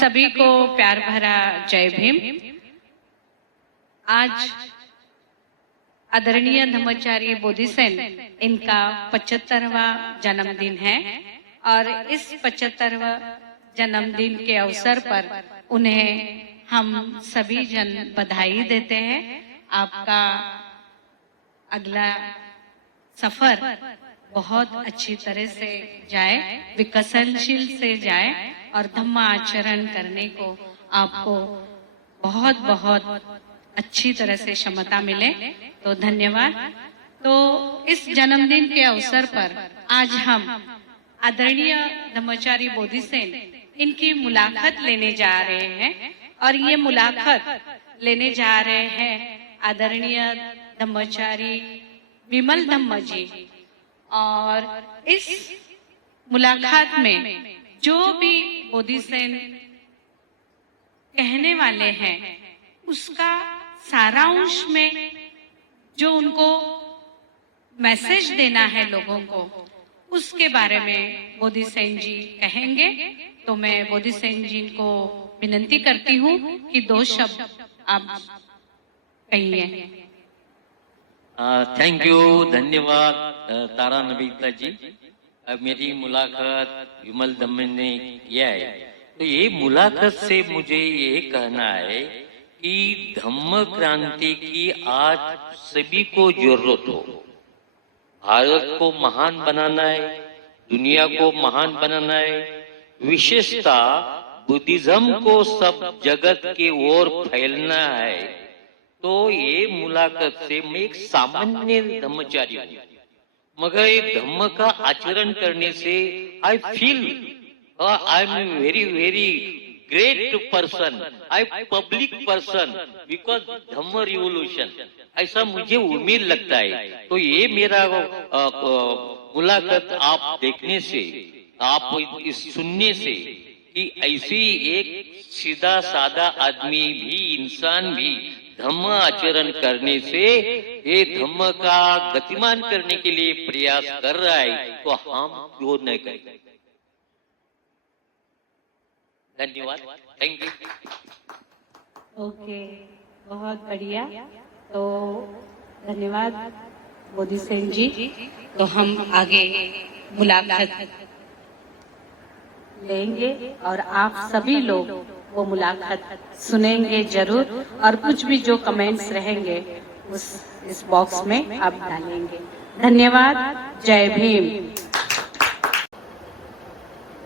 सभी को प्यार भरा जय भीम। आज आदरणीय धम्माचार्य बोधिसेन इनका 75वां जन्मदिन है और इस 75वां जन्मदिन के अवसर पर उन्हें हम सभी जन बधाई देते हैं। आपका अगला सफर बहुत अच्छी तरह से जाए, विकसनशील से जाए और धम्म आचरण करने को आपको बहुत बहुत अच्छी तरह से क्षमता मिले। तो धन्यवाद। तो इस जन्मदिन के अवसर पर आज हम आदरणीय धम्माचार्य बोधिसेन इनकी मुलाकात लेने जा रहे हैं और ये मुलाकात लेने जा रहे हैं आदरणीय धम्माचार्य विमल धम्म जी। और इस मुलाकात में जो भी बोधिसेन कहने वाले हैं उसका सारांश में जो उनको मैसेज देना है लोगों को, उसके बारे में बोधिसेन जी कहेंगे। तो मैं बोधिसेन जी को विनती करती हूँ कि 2 शब्द आप कहिए। थैंक यू, धन्यवाद तारा नबीता जी। मेरी मुलाकात विमल धम्म ने किया है, तो ये मुलाकात से मुझे ये कहना है कि धम्म क्रांति की आज सभी को जरूरत हो। भारत को महान बनाना है, दुनिया को महान बनाना है, विशेषता बुद्धिज्म को सब जगत की ओर फैलना है। तो ये मुलाकात से मैं एक सामान्य धम्मचारी हूँ, मगर ये धम्म का आचरण करने से I feel I am very very great person, I public person because Dhamma revolution, ऐसा मुझे उम्मीद लगता है। तो ये मेरा मुलाकात आप देखने से, आप इस सुनने से कि ऐसी एक सीधा साधा आदमी भी, इंसान भी धम्म आचरण करने से ये धम्म का गतिमान करने के लिए प्रयास कर रहा है, तो हम क्यों नहीं करें। धन्यवाद, थैंक यू। ओके, बहुत बढ़िया। तो धन्यवाद बोधिसेन जी। तो हम आगे मुलाकात लेंगे और आप सभी लोग वो मुलाकात सुनेंगे जरूर, और कुछ भी जो कमेंट्स रहेंगे इस बॉक्स में आप डालेंगे। धन्यवाद, जय भीम।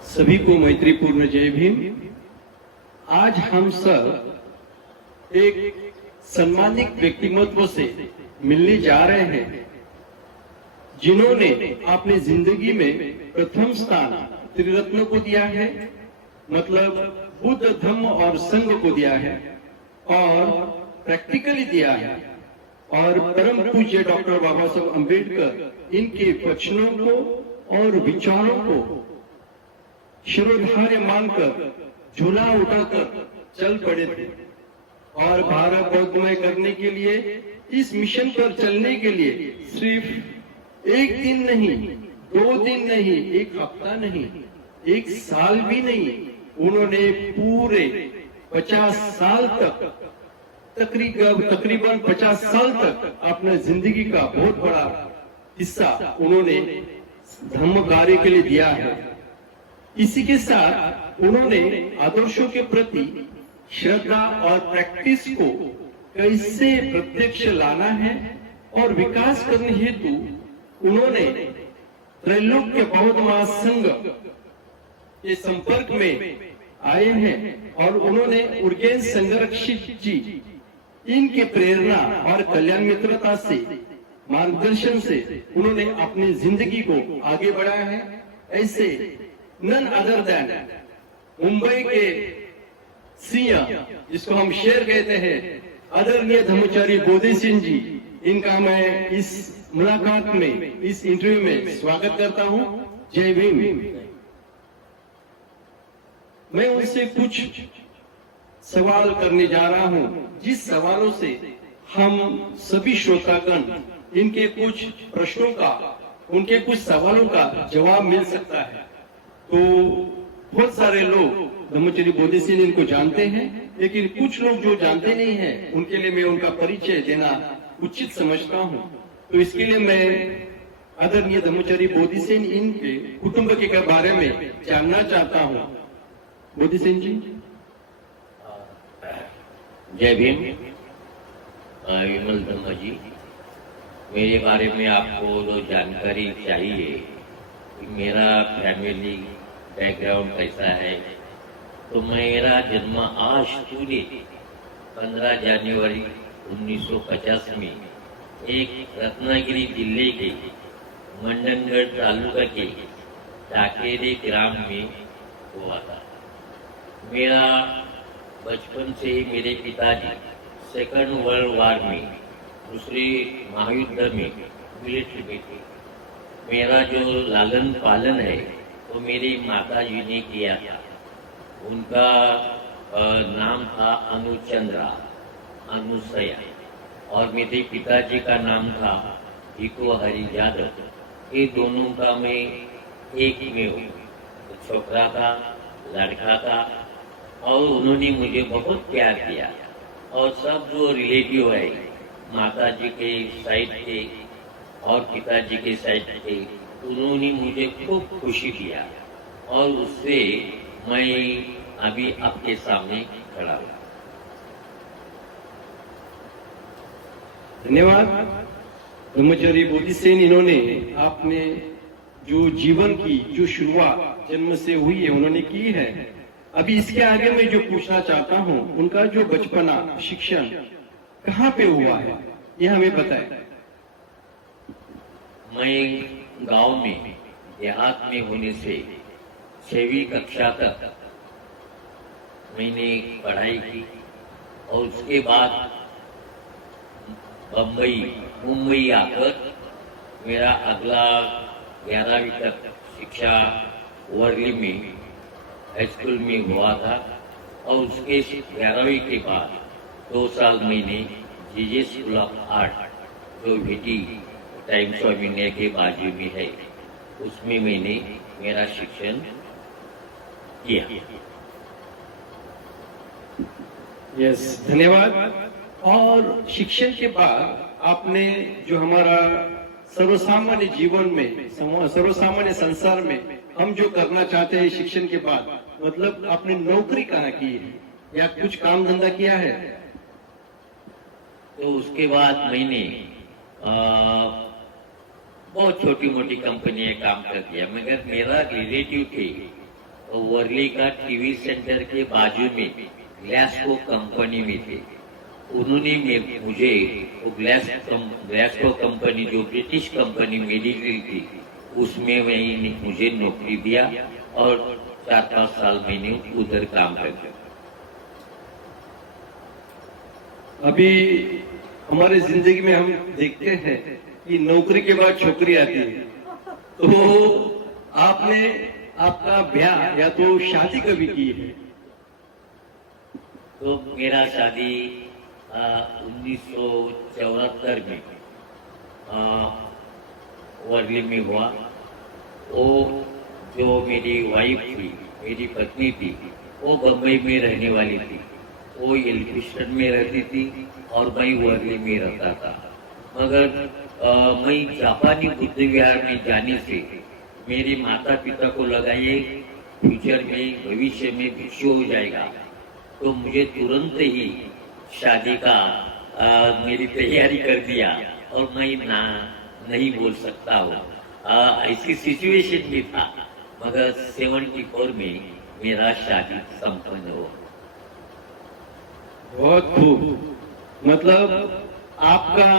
सभी को मैत्रीपूर्ण जय भीम। आज हम सब एक सम्मानित व्यक्तित्व से मिलने जा रहे हैं जिन्होंने अपनी जिंदगी में प्रथम स्थान त्रिरत्न को दिया है, मतलब बुद्ध धम्म और संघ को दिया है और प्रैक्टिकली दिया है। और परम पूज्य डॉक्टर बाबा साहब अम्बेडकर इनके वचनों को और विचारों को शिरोधार्य मानकर झूला उठाकर चल पड़े थे और भारत बौद्धमय करने के लिए, इस मिशन पर चलने के लिए सिर्फ एक दिन नहीं, 2 दिन नहीं, 1 हफ्ता नहीं, 1 साल भी नहीं, उन्होंने पूरे 50 साल तक, तकरीबन 50 साल तक अपने जिंदगी का बहुत बड़ा हिस्सा उन्होंने धम्म कार्य के लिए दिया है। इसी के साथ उन्होंने आदर्शों के प्रति श्रद्धा और प्रैक्टिस को कैसे प्रत्यक्ष लाना है और विकास करने हेतु उन्होंने त्रैलोक्य बौद्ध महासंघ के संपर्क में आए हैं और उन्होंने उर्गेन संरक्षित जी इनके प्रेरणा और कल्याण मित्रता से, मार्गदर्शन से उन्होंने अपनी जिंदगी को आगे बढ़ाया है। ऐसे नन अदर देन मुंबई के सिंह, जिसको हम शेर कहते हैं, आदरणीय धम्माचार्य बोधिसेन जी, इनका मैं इस मुलाकात में, इस इंटरव्यू में स्वागत करता हूं। जय भीम। मैं उनसे कुछ सवाल करने जा रहा हूं, जिस सवालों से हम सभी श्रोतागण इनके कुछ प्रश्नों का, उनके कुछ सवालों का जवाब मिल सकता है। तो बहुत सारे लोग ब्रह्मचर्य बोधिसत्व इनको जानते हैं, लेकिन कुछ लोग जो जानते नहीं हैं उनके लिए मैं उनका परिचय देना उचित समझता हूं। तो इसके लिए मैं आदरणीय ब्रह्मचर्य बोधिसत्व इनके कुटुंब के बारे में जानना चाहता हूं। बोधिसत्व जी। जय भीम। विमल धम्मा जी, मेरे बारे में आपको जो जानकारी चाहिए कि मेरा फैमिली बैकग्राउंड कैसा है, तो मेरा जन्म आज पूरे 15 जनवरी 1950 में एक रत्नागिरी जिले के मंडनगढ़ तालुका के टाकेरे ग्राम में हुआ था। मेरा बचपन से ही मेरे पिताजी सेकंड वर्ल्ड वार में, दूसरे महायुद्ध में मिलिट्री में थे। मेरा जो लालन पालन है वो मेरी माता जी ने किया था। उनका नाम था अनुचंद्रा, अनुसया, और मेरे पिताजी का नाम था भिको हरि यादव। ये दोनों का मैं एक में हूँ, छोकरा था, लड़का था, और उन्होंने मुझे बहुत प्यार किया। और सब जो रिलेटिव है, माता जी के साइड के और पिताजी के साइड के, उन्होंने मुझे खूब खुशी दिया, और उससे मैं अभी आपके सामने खड़ा हूँ। धन्यवाद। ब्रह्मचर्य बोधिसत्व इन्होंने आपने जो जीवन की जो शुरुआत जन्म से हुई है उन्होंने की है। अभी इसके आगे मैं जो पूछना चाहता हूँ, उनका जो बचपना शिक्षण कहाँ पे हुआ है, ये हमें बताएं। मैं गांव में देहात में होने से 6वीं कक्षा तक मैंने पढ़ाई की, और उसके बाद मुंबई आकर मेरा अगला 11वीं तक शिक्षा वर्ली में हाई स्कूल में हुआ था। और उसके 11वीं के बाद 2 साल मैंने जीजे स्कूल ऑफ आर्ट जो VT टाइम्स ऑफ इंडिया के बाजू में है, उसमें मैंने मेरा शिक्षण किया। यस, धन्यवाद। और शिक्षण के बाद आपने जो हमारा सर्वसामान्य जीवन में, सर्वसामान्य संसार में हम जो करना चाहते हैं शिक्षण के बाद, मतलब आपने नौकरी कहाँ की है या कुछ काम धंधा किया है? तो उसके बाद मैंने बहुत छोटी मोटी कंपनी में काम कर दिया, मगर मेरा रिलेटिव थे वर्ली का टीवी सेंटर के बाजू में ग्लासको कंपनी में थे। उन्होंने मुझे वो ग्लासको कंपनी जो ब्रिटिश कंपनी मेडिकल थी, उसमें मुझे नौकरी दिया, और 4-5 साल मैंने उधर काम कर दिया। अभी हमारे जिंदगी में हम देखते हैं कि नौकरी के बाद छोकरी आती है, तो आपने आपका ब्याह या तो शादी कभी की है? तो मेरा शादी 1974 में वर्ली में हुआ। वो जो मेरी वाइफ थी, मेरी पत्नी थी, वो बम्बई में रहने वाली थी। वो एल्फिस्टन में रहती थी और मैं वर्ली में रहता था। मगर मैं जापानी बुद्ध विहार में जाने से मेरे माता पिता को लगा ये फ्यूचर में, भविष्य में भिक्षु हो जाएगा, तो मुझे तुरंत ही शादी का मेरी तैयारी कर दिया, और मैं नहीं बोल सकता हूँ, ऐसी सिचुएशन भी था। मगर 74 में मेरा शादी संपन्न हुआ। बहुत खूब। मतलब आपका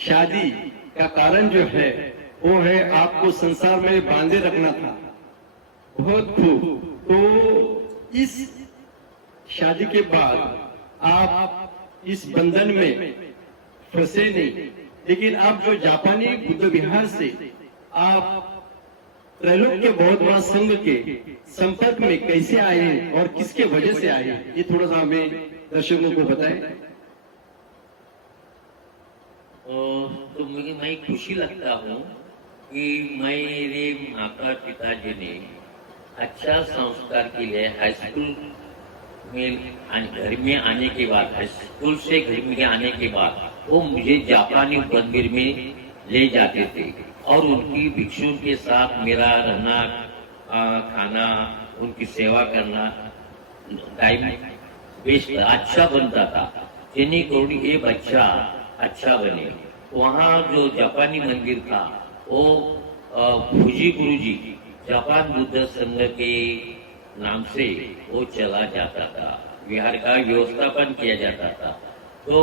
शादी का कारण जो है वो है आपको संसार में बांधे रखना था। बहुत खूब। तो इस शादी के बाद आप इस बंधन में फंसे नहीं, लेकिन आप जो जापानी बुद्ध विहार से आप त्रैलोक्य बौद्ध महासंघ के संपर्क में कैसे आए हैं और किसके वजह से आए हैं, ये थोड़ा सा हमें दर्शकों को बताएं। तो मैं खुशी लगता हूँ कि मेरे माता पिताजी ने अच्छा संस्कार के लिए हाई स्कूल में घर में आने के बाद, हाई स्कूल से घर में आने के बाद वो मुझे जापानी मंदिर में ले जाते थे और उनकी भिक्षुओं के साथ मेरा रहना, खाना, उनकी सेवा करना टाइम बेस्ट अच्छा बनता था, जिन्हें करोड़ ये बच्चा अच्छा बने। वहाँ जो जापानी मंदिर था वो फूजी गुरुजी जापान बुद्ध संघ के नाम से वो चला जाता था, विहार का व्यवस्थापन किया जाता था। तो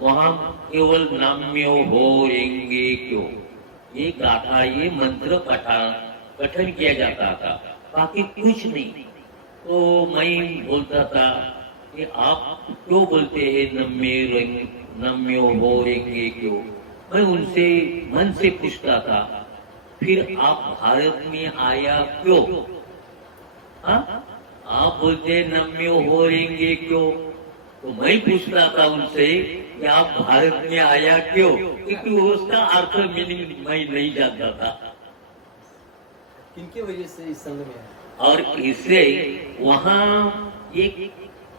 वहाँ केवल नाम्यो हो रेंगे क्यों ये गाथा, ये मंत्र पठन किया जाता था, बाकी कुछ नहीं। तो मैं बोलता था कि आप क्यों बोलते हैं नम्यो हो रेंगे क्यों। मैं उनसे मन से पूछता था, फिर आप भारत में आया क्यों? हाँ, आप बोलते नम्यो हो रेंगे क्यों, तो मैं पूछता था उनसे कि आप भारत में आया क्यों, क्योंकि उसका अर्थ मीनिंग मैं नहीं जानता था। किनकी वजह से इस संघ में आया? और इससे वहाँ एक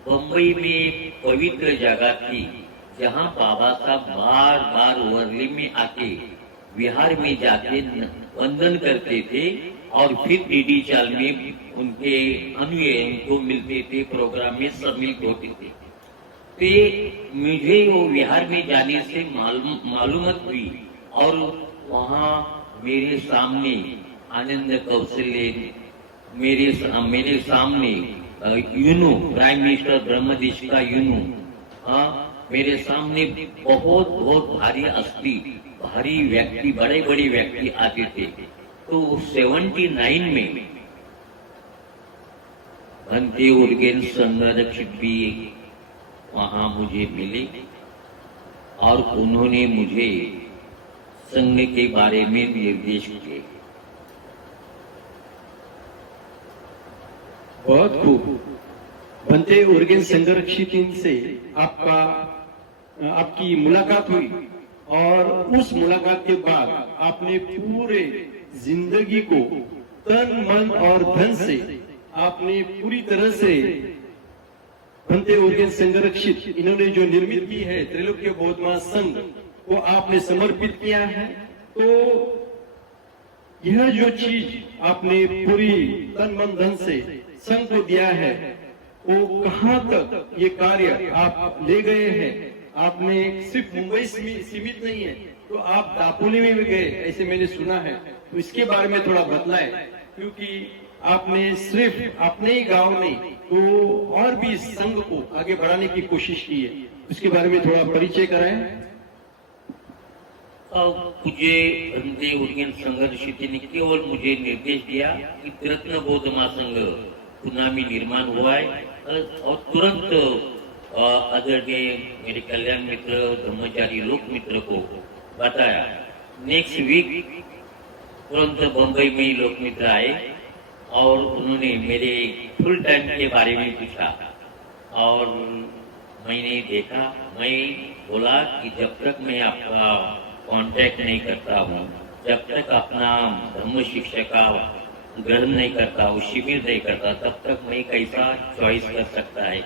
बम्बई में पवित्र जगह थी जहाँ बाबा साहब बार बार वर्ली में आके बिहार में जाके वंदन करते थे और फिर डीडी चाल में उनके अनुयायी को मिलते थे, प्रोग्राम में सम्मिलित होते थे। तो मुझे वो बिहार में जाने से मालूमत हुई और वहाँ मेरे सामने आनंद कौशल्य, मेरे सामने यूनू प्राइम मिनिस्टर ब्रह्मदेश का यूनू, मेरे सामने बहुत भारी हस्ती, भारी व्यक्ति, बड़े बड़े व्यक्ति आते थे। तो 79 में भंते उर्गेन संरक्षक भी वहां मुझे मिले और उन्होंने मुझे संघ के बारे में निर्देश दिए। बहुत खूब। बनते उर्गेन संरक्षित से आपकी मुलाकात हुई और उस मुलाकात के बाद आपने पूरे जिंदगी को तन मन और धन से आपने पूरी तरह से बनते उर्गेन संरक्षित इन्होंने जो निर्मित की है त्रैलोक्य बौद्ध महासंघ को आपने समर्पित किया है। तो यह जो चीज आपने पूरी तन मन धन से संघ को दिया है, वो कहाँ तक ये कार्य आप ले गए हैं? आपने सिर्फ मुंबई सीमित नहीं है, तो आप दापोली में भी गए ऐसे मैंने सुना है। तो इसके बारे में थोड़ा बतलाएं, क्योंकि आपने सिर्फ अपने ही गांव नहीं तो और भी इस संघ को आगे बढ़ाने की कोशिश की है, उसके बारे में थोड़ा परिचय कराएं। मुझे भंते उर्गेन संघर्षित ने केवल मुझे निर्देश दिया कि रत्न बौद्ध महासंघ पुणे में निर्माण हुआ है और तुरंत आदरणीय मेरे कल्याण मित्र ब्रह्मचारी लोक मित्र को बताया। नेक्स्ट वीक तुरंत बम्बई में ही लोक मित्र आए और उन्होंने मेरे फुल टाइम के बारे में पूछा और मैंने देखा। मैं बोला कि जब तक मैं आपका कांटेक्ट नहीं करता हूँ, जब तक अपना धर्म शिक्षा का ग्रहण नहीं करता हूँ, शिविर नहीं करता, तब तक मैं कैसा चॉइस कर सकता है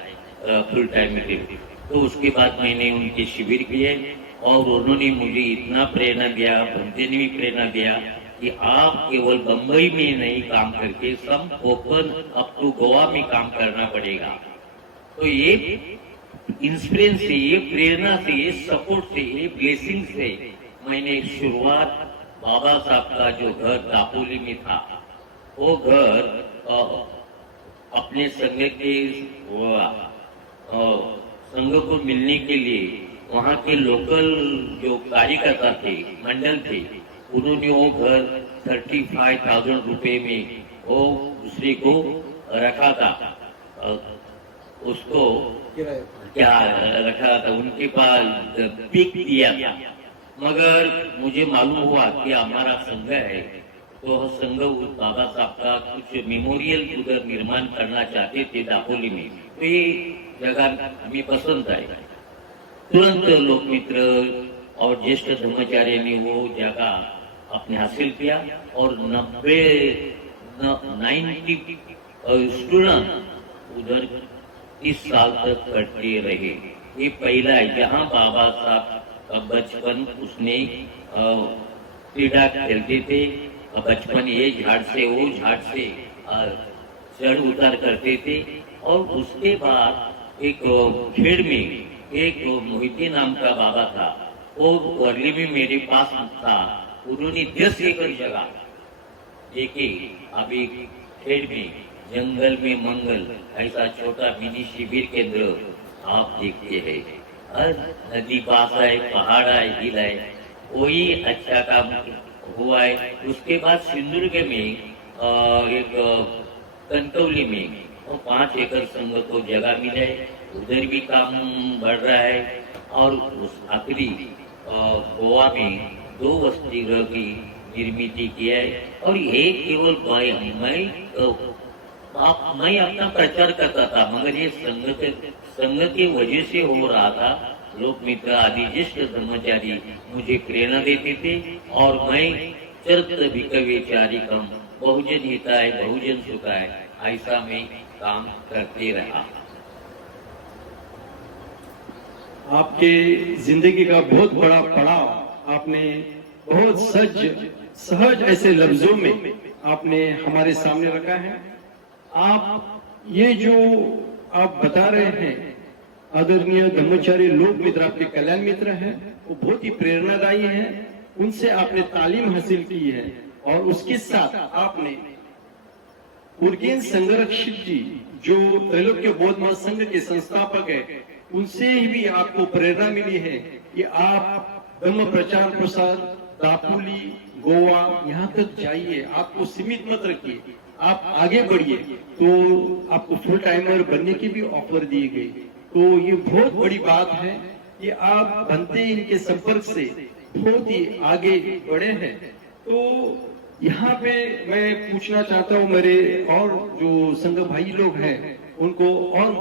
फुल टाइम में। तो उसके बाद मैंने उनके शिविर किए और उन्होंने मुझे इतना प्रेरणा दिया, भंते ने भी प्रेरणा दिया कि आप केवल बम्बई में नहीं काम करके सब ओपन अप टू गोवा में काम करना पड़ेगा। तो ये इंस्पिरेशन से, ये प्रेरणा से, ये सपोर्ट से, ये ब्लेसिंग से मैंने शुरुआत बाबा साहब का जो घर दापोली में था, वो घर अपने संघ के संघ को मिलने के लिए वहाँ के लोकल जो कार्यकर्ता थे, मंडल थे, उन्होंने वो घर 35,000 रुपए में वो दूसरे को रखा था, उसको क्या रखा था, उनके पास पिक दिया था। मगर मुझे मालूम हुआ कि हमारा संघ है, तो संघ उस बाबा साहब का कुछ मेमोरियल उधर निर्माण करना चाहते थे दापोली में। तो ये जगह हमें पसंद आई। तुरंत लोक मित्र और ज्येष्ठ धर्माचार्य ने वो जगह अपने हासिल किया और 90 स्टूडेंट उधर 30 साल तक करते रहे। ये पहला है जहाँ बाबा साहब का बचपन उसने क्रीड़ा खेलते थे, बचपन ये झाड़ से वो झाड़ से चढ़ उतार करते थे। और उसके बाद एक खेड़ में एक मोहिती नाम का बाबा था, वो वर्ली में मेरे पास था। उन्होंने 10 एकड़ जगह देखे। अभी खेड़ में जंगल में मंगल ऐसा छोटा मिनी शिविर केंद्र आप देखते हैं। हर नदी पास है, पहाड़ है, हिल है, वही अच्छा काम हुआ है। उसके बाद सिंधुदुर्ग में एक कनकौली में 5 एकड़ संघ को जगह मिला है, उधर भी काम बढ़ रहा है। और उस आखिरी गोवा में 2 वसतिगृह की निर्मित किया है। और ये केवल मैं अपना प्रचार करता था, मगर ये संघ की वजह से हो रहा था। लोक मित्र आदि ज्येष्ठ ब्रह्मचारी मुझे प्रेरणा देते थे और मैं चरित्र विकव्यचारी कम बहुजन हिताय बहुजन सुखाय ऐसा मैं काम करते रहा। आपके जिंदगी का बहुत बड़ा पड़ाव आपने बहुत सहज ऐसे लफ्जों में आपने हमारे सामने रखा है। आप ये जो आप बता रहे हैं आदरणीय ब्रह्मचारी लोक मित्र आपके कल्याण मित्र हैं, वो बहुत ही प्रेरणादायी हैं। उनसे आपने तालीम हासिल की है और उसके साथ आपने उर्गेन संरक्षित जी जो त्रैलोक्य बौद्ध महासंघ के संस्थापक है, उनसे भी आपको प्रेरणा मिली है कि आप धम्म प्रचार प्रसार दापोली गोवा यहाँ तक जाइए, आपको सीमित मत रखिए, आप आगे बढ़िए। तो आपको फुल टाइमर बनने की भी ऑफर दी गई। तो ये बहुत बड़ी बात है कि आप बनते इनके संपर्क से बहुत ही आगे बढ़े हैं। तो यहाँ पे मैं पूछना चाहता हूँ मेरे और जो संघ भाई लोग हैं उनको और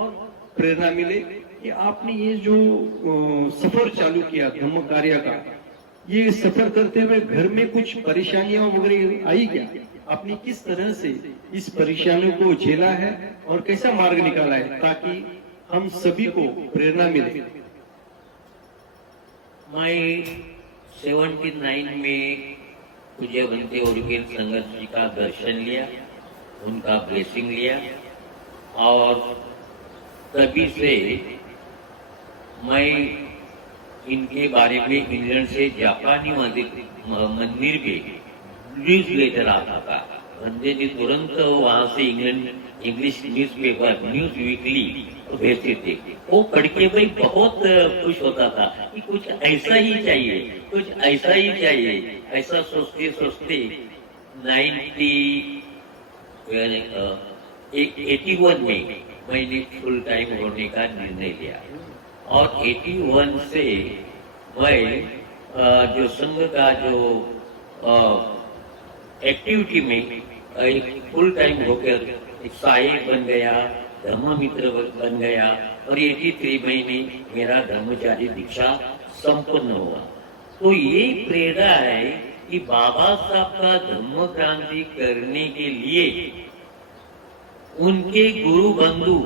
प्रेरणा मिले कि आपने ये जो सफर चालू किया धम्म कार्य का, ये सफर करते हुए घर में कुछ परेशानियां वगैरह आई क्या? आपने किस तरह से इस परेशानियों को झेला है और कैसा मार्ग निकाला है ताकि हम सभी को प्रेरणा मिले? मैं 79 में पूज्य बनते उर्गेन संगत जी का दर्शन लिया, उनका ब्लेसिंग लिया और तभी से मैं इनके बारे में इंग्लैंड से जापानी मंदिर में न्यूज लेटर आता था। बंदे जी तुरंत वहां से इंग्लिश न्यूज़पेपर न्यूज वीकली भेजते थे। वो पढ़ के भाई बहुत खुश होता था कि कुछ ऐसा ही चाहिए, कुछ ऐसा ही चाहिए। ऐसा सोचते सोचते 81 में मैंने फुल टाइम होने का निर्णय लिया और 81 से मैं जो संघ का जो एक्टिविटी में एक फुल टाइम होकर एक सहायक बन गया, धर्म मित्र बन गया और 83 महीने मेरा धर्मचारी दीक्षा संपन्न हुआ। तो ये प्रेरणा है कि बाबा साहब का धर्म क्रांति करने के लिए उनके गुरु बंधु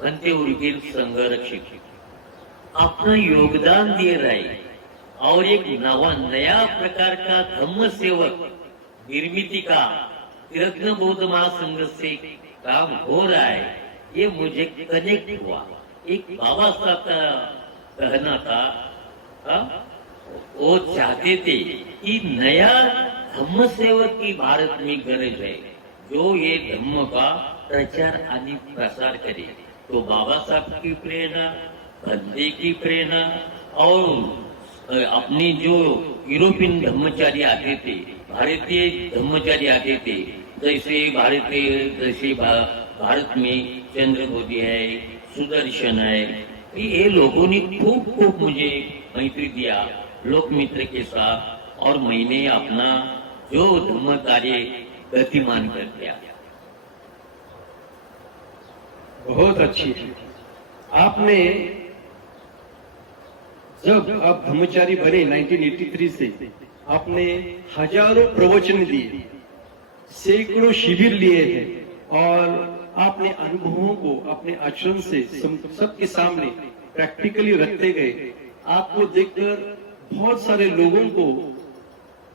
बनते उर्गेन संरक्षक अपना योगदान दे रहे और एक नया प्रकार का धम्म सेवक निर्मिति का तीर्थन बौद्ध महासंघ से काम हो रहा है। ये मुझे कनेक्ट हुआ। एक बाबा साहब का कहना था, वो चाहते थे कि नया धम्म सेवक की भारत में गरज है जो ये धम्म का प्रचार आणि प्रसार करे। तो बाबा साहब की प्रेरणा, बंदे की प्रेरणा और अपने जो यूरोपियन धर्मचारी आते थे, भारतीय धर्मचारी आते थे, जैसे भारत में चंद्र मोदी है, सुदर्शन है, ये लोगों ने खूब मुझे मैत्री दिया लोक मित्र के साथ और मैंने अपना जो धर्म कार्य गतिमान कर दिया। बहुत अच्छी है। आपने जब आप ब्रह्मचारी बने 1983 से आपने हजारों प्रवचन दिए, सैकड़ों शिविर लिए हैं और आपने अनुभवों को अपने आचरण से सबके सामने प्रैक्टिकली रखते गए। आपको देखकर बहुत सारे लोगों को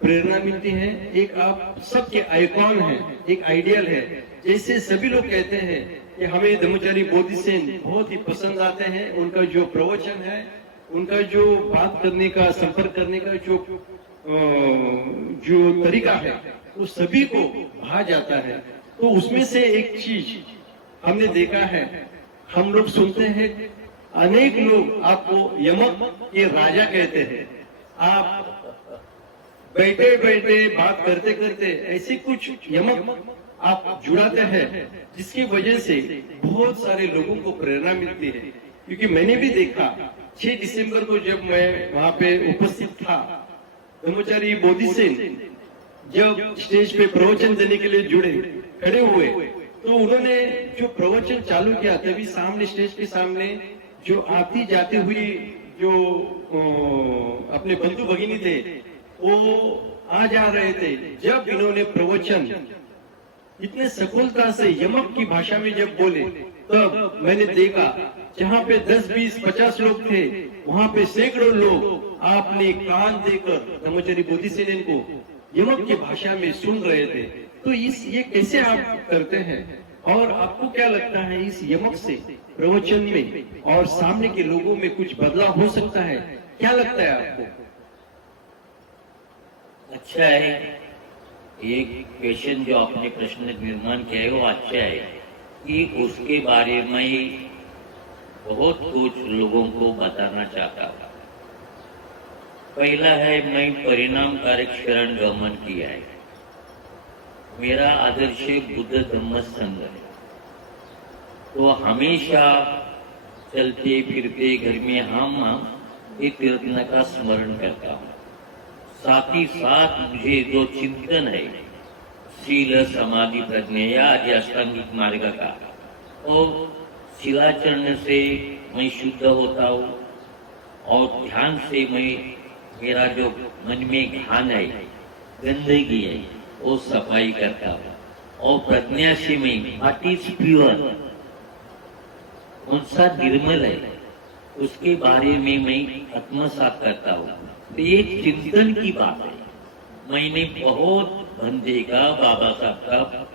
प्रेरणा मिलती है। एक आप सबके आइकॉन हैं, एक आइडियल है। जैसे सभी लोग कहते हैं कि हमें ब्रह्मचारी बोधिसेन बहुत ही पसंद आते हैं। उनका जो प्रवचन है, उनका जो बात करने का, संपर्क करने का जो तरीका है, वो सभी को भा जाता है। तो उसमें से एक चीज हमने देखा है, हम लोग सुनते हैं, अनेक लोग आपको यमक के राजा कहते हैं। आप बैठे बैठे बात करते करते ऐसे कुछ यमक आप जुड़ाते हैं, जिसकी वजह से बहुत सारे लोगों को प्रेरणा मिलती है। क्योंकि मैंने भी देखा 6 दिसंबर को जब मैं वहां पे उपस्थित था, ब्रह्मचारी बोधिसेन जब स्टेज पे प्रवचन देने के लिए खड़े हुए, तो उन्होंने जो प्रवचन चालू किया, तभी सामने स्टेज के सामने जो आती जाती हुई जो अपने बंधु भगिनी थे, वो आ जा रहे थे। जब इन्होंने प्रवचन इतने सफलता से यमक की भाषा में जब बोले, तब मैंने देखा जहाँ पे 10, 20, 50 लोग थे, वहां पे सैकड़ों लोग आपने कान देकर ब्रह्मचारी बोधिसेन को यमक की भाषा में सुन रहे थे। तो ये कैसे आप करते हैं, और आपको क्या लगता है इस यमक से प्रवचन में और सामने के लोगों में कुछ बदलाव हो सकता है? क्या लगता है आपको? अच्छा है, ये क्वेश्चन जो आपने प्रश्न निर्माण किया है वो अच्छा है कि उसके बारे में बहुत कुछ लोगों को बताना चाहता हूँ। पहला है, मैं परिणामकारक शरण गमन किया है। मेरा आदर्श बुद्ध धम्म संघ है। तो हमेशा चलते फिरते घर में हम ये तीर्थन का स्मरण करता हूँ। साथ ही साथ मुझे जो चिंतन है शील समाधि प्रज्ञा आदि अष्टांगिक मार्ग का, और शिलाचरण से मैं शुद्ध होता हूँ, और ध्यान से मेरा जो मन में घान है, गंदगी है, वो सफाई करता हूँ, और प्रज्ञा से मैं व्हाट इज प्योर, कौन सा निर्मल है, उसके बारे में मैं आत्मसात करता हूँ। तो ये चिंतन की बात है। मैंने बहुत बंदे का, बाबा साहब का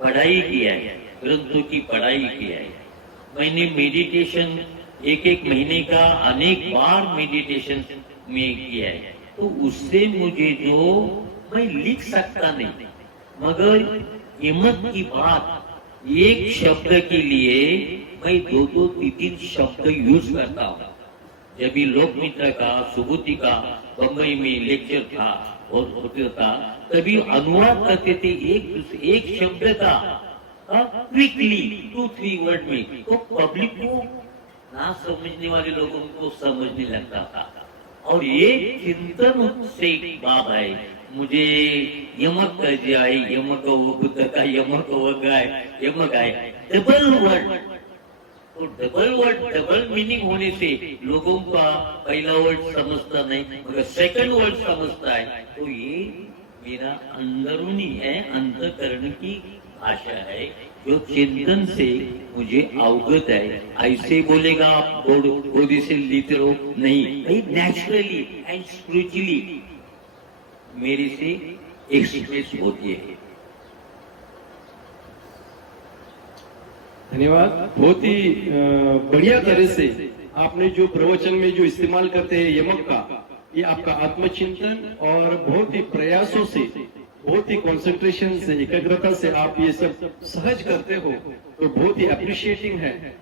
पढ़ाई किया है, ग्रंथों की पढ़ाई किया है। मैंने मेडिटेशन एक महीने का अनेक बार मेडिटेशन में किया है। तो उससे मुझे जो मैं लिख सकता नहीं, मगर हिम्मत की बात, एक शब्द के लिए मैं 2-2, 3-3 शब्द यूज करता हूँ। जब भी लोक मित्र का, सुबुद्धि का बम्बई में लेक्चर था और होता था, तभी अनुवाद करते थे एक शब्द का क्विकली 2-3 वर्ड में, तो पब्लिक को ना समझने वाले लोगों को समझने लगता था। और ये चिंतन से बात है, मुझे यमक कर दिया है, यमक वो बुद्ध का, यमक वो गाय, यमक है डबल वर्ड। तो डबल वर्ड, डबल मीनिंग होने से लोगों का पहला वर्ड समझता नहीं, मगर सेकंड वर्ड समझता है। तो ये मेरा अंदरूनी है, अंतःकरण की भाषा है, जो चिंतन से मुझे अवगत है। ऐसे बोलेगा आप बोधी से लेते रहो, नहीं, नेचुरली एंड स्पिरिचुअली मेरे से एक्सप्रेस होती है। धन्यवाद। बहुत ही बढ़िया तरह से आपने जो प्रवचन में जो इस्तेमाल करते हैं यमक का, ये आपका आत्मचिंतन और बहुत ही प्रयासों से, बहुत ही कंसंट्रेशन से, एकाग्रता से आप ये सब सहज करते हो, तो बहुत ही अप्रिशिएटिंग है।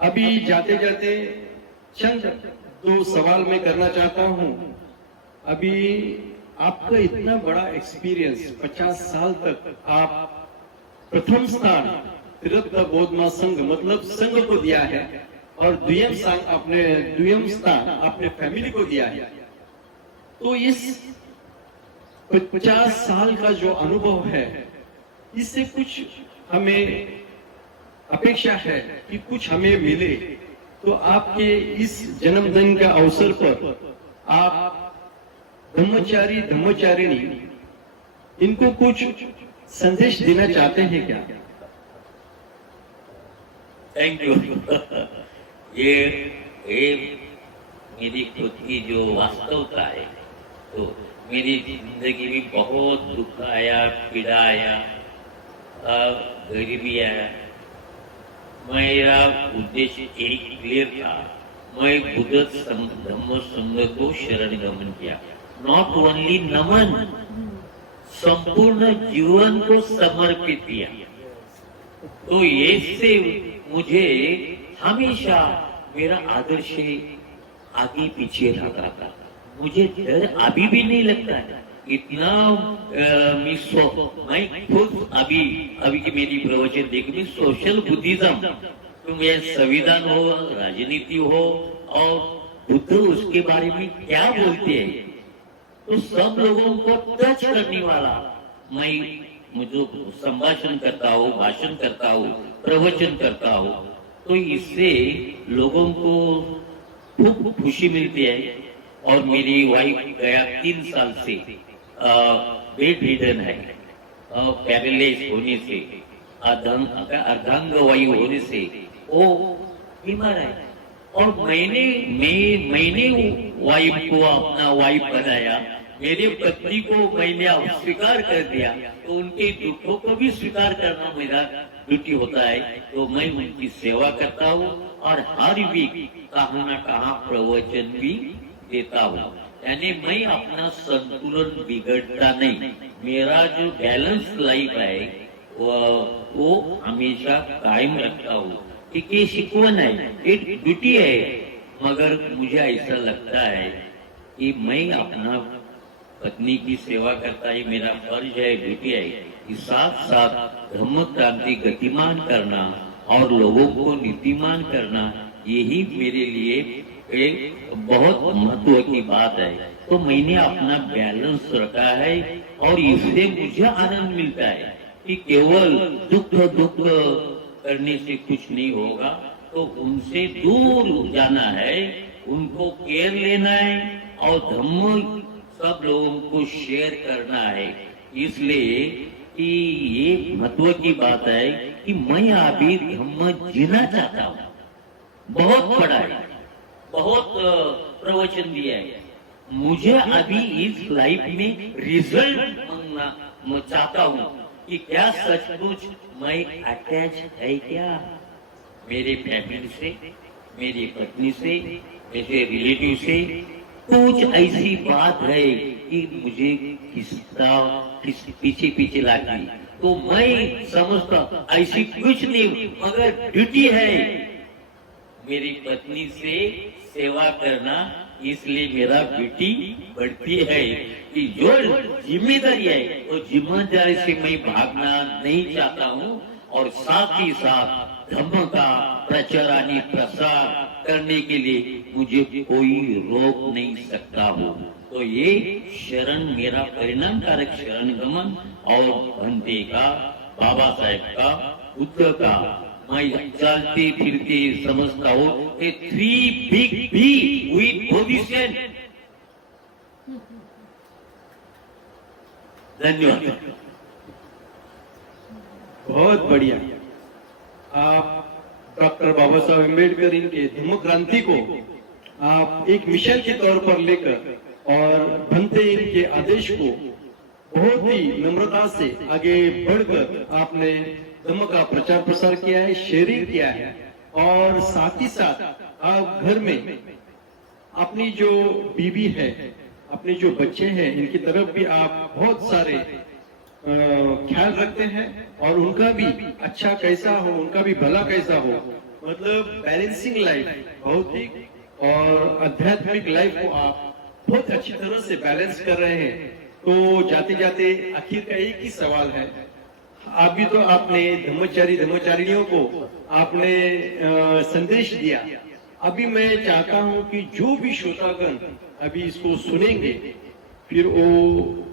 अभी जाते जाते चंद 2 सवाल मैं करना चाहता हूँ। अभी आपका इतना बड़ा एक्सपीरियंस, 50 साल तक आप प्रथम स्थान तीर्थ बौद्ध महासंघ मतलब संघ को दिया है, और द्वितीय स्थान अपने फैमिली को दिया है। तो इस 50 साल का जो अनुभव है, इससे कुछ हमें अपेक्षा है कि कुछ हमें मिले। तो आपके इस जन्मदिन के अवसर पर आप ब्रह्मचारी धम्मचारिणी इनको कुछ संदेश देना चाहते हैं क्या? Thank you. ये मेरी खुद की जो वास्तवता है, तो मेरी जिंदगी में बहुत दुख आया, पीड़ा आया, गरीबी आया। मेरा उद्देश्य एक क्लियर था, मैं बुद्ध धम्म संघ को शरण गमन किया। नॉट ओनली नमन, संपूर्ण जीवन को समर्पित किया। तो ये से मुझे हमेशा मेरा आदर्श आगे पीछे रखा था। मुझे डर अभी भी नहीं लगता है इतना। मैं खुद अभी की मेरी प्रवचन देखी, सोशल बुद्धिज्म, तुम ये संविधान हो, राजनीति हो, और बुद्ध उसके बारे में क्या बोलते हैं, तो सब लोगों को टच करने वाला मैं मुझे संभाषण करता हूँ, भाषण करता हूँ, प्रवचन करता हूँ, तो इससे लोगों को खूब खुशी मिलती है। और मेरी वाइफ गया 3 साल से बेड रिडन है, पैरालाइज होने से, अर्धांग वायु होने से वो बीमार है। और मैंने वाइफ को अपना वाइफ बनाया, मेरे पत्नी को मैंने स्वीकार कर दिया, तो उनके दुखों को भी स्वीकार करना मेरा ड्यूटी होता है। तो मैं उनकी सेवा करता हूँ और हर वीक कहाँ न कहाँ प्रवचन भी देता हूँ। यानी मैं अपना संतुलन बिगड़ता नहीं, मेरा जो बैलेंस लाइफ है वो हमेशा कायम रखता हूँ। ठीक है, शिकवन है, एक ड्यूटी है, मगर मुझे ऐसा लगता है कि मैं अपना पत्नी की सेवा करता ही मेरा फर्ज है, ड्यूटी है। इस साथ साथ धम्म क्रांति गतिमान करना और लोगों को नीतिमान करना, यही मेरे लिए एक बहुत महत्व की बात है। तो मैंने अपना बैलेंस रखा है और इससे मुझे आनंद मिलता है कि केवल दुख करने से कुछ नहीं होगा, तो उनसे दूर जाना है, उनको केयर लेना है और धम्म सब लोगों को शेयर करना है। इसलिए कि ये महत्व की बात है कि मैं अभी धम्म जीना चाहता हूँ। बहुत पढ़ा है, बहुत प्रवचन दिया है, मुझे अभी इस लाइफ में रिजल्ट मांगना चाहता हूँ कि क्या सचमुच मैं अटैच है क्या मेरे फैमिली से, मेरी पत्नी से, मेरे रिलेटिव से। कुछ ऐसी बात है कि मुझे पीछे पीछे लागी, तो मैं समझता ऐसी कुछ नहीं, मगर ड्यूटी है मेरी पत्नी से सेवा करना। इसलिए मेरा ड्यूटी बढ़ती है कि जो जिम्मेदारी है वो जिम्मेदारी से मैं भागना नहीं चाहता हूँ, और साथ ही साथ धम्म का प्रचार और प्रसार करने के लिए मुझे कोई रोक नहीं सकता हो। तो ये शरण मेरा परिणामकारक शरण गमन और भंते का, बाबा साहेब का, बुद्ध का मैं चलते फिरते समझता हूँ। 3 big B with position। धन्यवाद। बहुत बढ़िया। आप डॉक्टर बाबा साहब अम्बेडकर इनके धम्म क्रांति को आप एक मिशन के तौर पर लेकर और भंते इनके आदेश को बहुत ही नम्रता से आगे बढ़कर आपने धम्म का प्रचार प्रसार किया है, शेयरिंग किया है, और साथ ही साथ आप घर में अपनी जो बीवी है, अपने जो बच्चे हैं, इनकी तरफ भी आप बहुत सारे ख्याल रखते हैं और उनका भी अच्छा कैसा हो, उनका भी भला कैसा हो, मतलब बैलेंसिंग लाइफ, भौतिक और आध्यात्मिक लाइफ को आप बहुत अच्छी तरह से बैलेंस कर रहे हैं। तो जाते जाते आखिर का एक ही सवाल है, अभी तो आपने धम्मचारिणियों को आपने संदेश दिया, अभी मैं चाहता हूं कि जो भी श्रोतागण अभी इसको सुनेंगे, फिर वो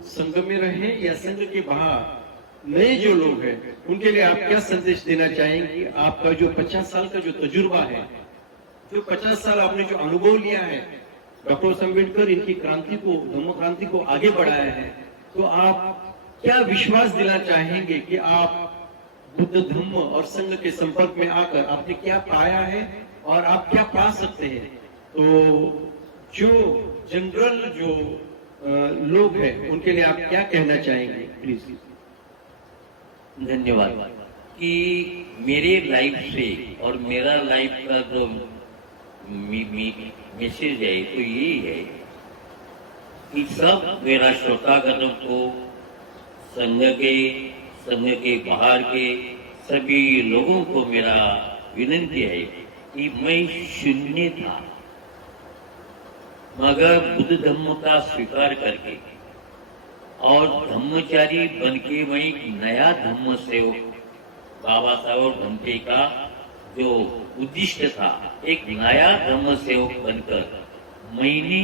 संघ में रहे या संघ के बाहर नए जो लोग हैं, उनके लिए आप क्या संदेश देना चाहेंगे? आपका जो 50 साल का जो तजुर्बा है, जो 50 साल आपने जो अनुभव लिया है, डॉक्टर अम्बेडकर इनकी क्रांति को, धम्म क्रांति को आगे बढ़ाया है, तो आप क्या विश्वास दिला चाहेंगे कि आप बुद्ध धम्म और संघ के संपर्क में आकर आपने क्या पाया है और आप क्या पा सकते हैं? तो जो जनरल जो लोग हैं उनके लिए आप क्या कहना चाहेंगे प्लीज? धन्यवाद। कि मेरे लाइफ से और मेरा लाइफ का जो मैसेज है तो यही है कि सब मेरा श्रोतागणों को संघ के बाहर के सभी लोगों को मेरा विनंती है कि मैं शून्य था, मगर बुद्ध धम्म का स्वीकार करके और धम्मचारी बनके मैं एक नया धम्म सेवक बाबा साहेब भंते का जो उद्दिष्ट था, एक नया धम्म सेवक बनकर मैंने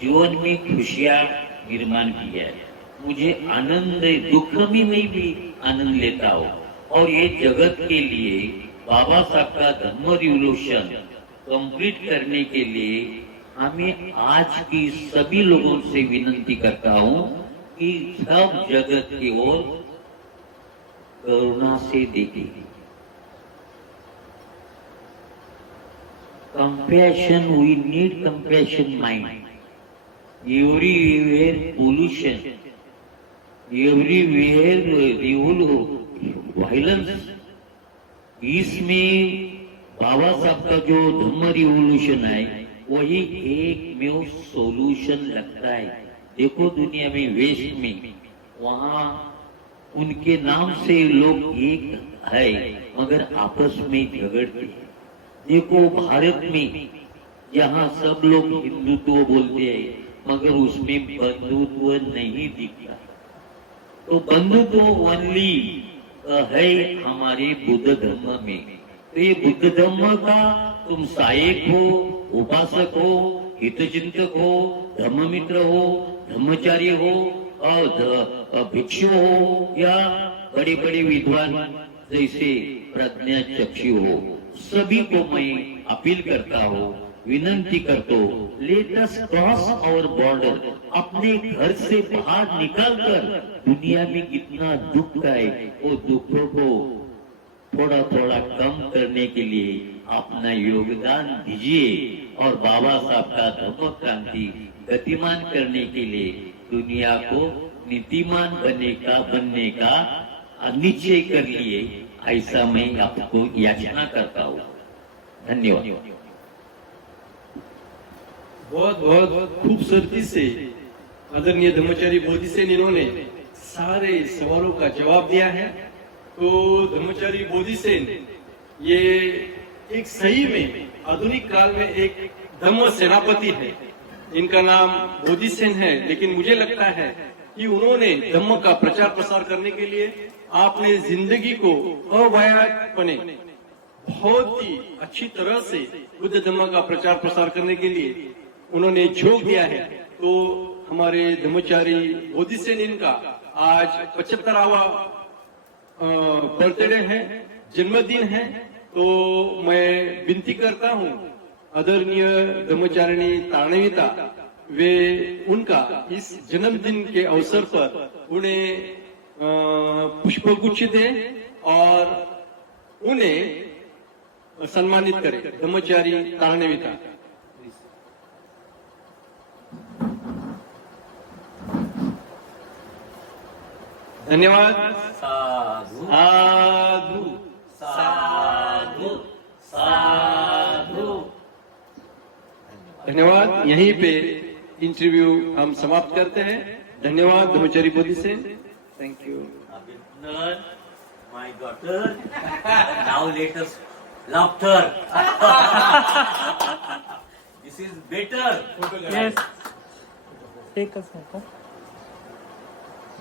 जीवन में खुशियां निर्माण किया है। मुझे आनंद है, दुख में मैं भी आनंद लेता हूँ। और ये जगत के लिए बाबा साहब का धम्म रिवोल्यूशन कंप्लीट करने के लिए हमें आज की सभी लोगों से विनंती करता हूँ कि सब जगत की ओर करुणा से देखें। Compassion, we need compassion mind. Everywhere pollution, everywhere violence. इसमें बाबा साहब का जो धम्म रिवोल्यूशन है वही एक में सोल्यूशन लगता है। देखो दुनिया में वेस्ट में वहाँ उनके नाम से लोग एक है मगर आपस में झगड़ते हैं। देखो भारत में यहाँ सब लोग हिंदुत्व बोलते हैं मगर उसमें बंधुत्व नहीं दिखता। तो बंधुत्व ओनली है हमारे बुद्ध धर्म में। तो ये बुद्ध धर्म का तुम सहायक हो, उपासक हो, हितचिंतक हो, धम्म मित्र हो, धम्मचारी हो और भिक्षु हो या बड़े बड़े विद्वान जैसे प्रज्ञा चक्षु हो, सभी को मैं अपील करता हूँ, विनंती करता हूँ, let us cross our border. अपने घर से बाहर निकलकर दुनिया में कितना दुख है वो दुखों को थोड़ा थोड़ा कम करने के लिए अपना योगदान दीजिए और बाबा साहब का धम्म क्रांति गतिमान करने के लिए दुनिया को नीतिमान बनने का निश्चय कर लिए। ऐसा मैं आपको याचना करता हूँ। धन्यवाद। बहुत बहुत खूबसूरती से आदरणीय धम्मचारी बोधिसेन इन्होंने सारे सवालों का जवाब दिया है। तो धम्मचारी बोधिसेन ये एक सही में आधुनिक काल में एक धम्म सेनापति है। इनका नाम बोधिसेन है, लेकिन मुझे लगता है कि उन्होंने धम्म का प्रचार प्रसार करने के लिए आपने जिंदगी को अवायपने बहुत ही अच्छी तरह से बुद्ध धम्म का प्रचार प्रसार करने के लिए उन्होंने झोंक दिया है। तो हमारे धम्मचारी बोधिसेन इनका आज 75वां बर्थडे है, जन्मदिन है। तो मैं विनती करता हूँ आदरणीय धम्मचारिणी तारणविता वे उनका इस जन्मदिन के अवसर पर उन्हें पुष्पगुच्छ दें और उन्हें सम्मानित करें। धम्मचारी तारणविता। धन्यवाद। साधु साधु साधु साधु। धन्यवाद। यहीं पे इंटरव्यू हम समाप्त करते हैं। धन्यवाद Dhammachari Bodhisen. Thank you. My daughter. Now let us laughter. This is better. Yes. Take a photo.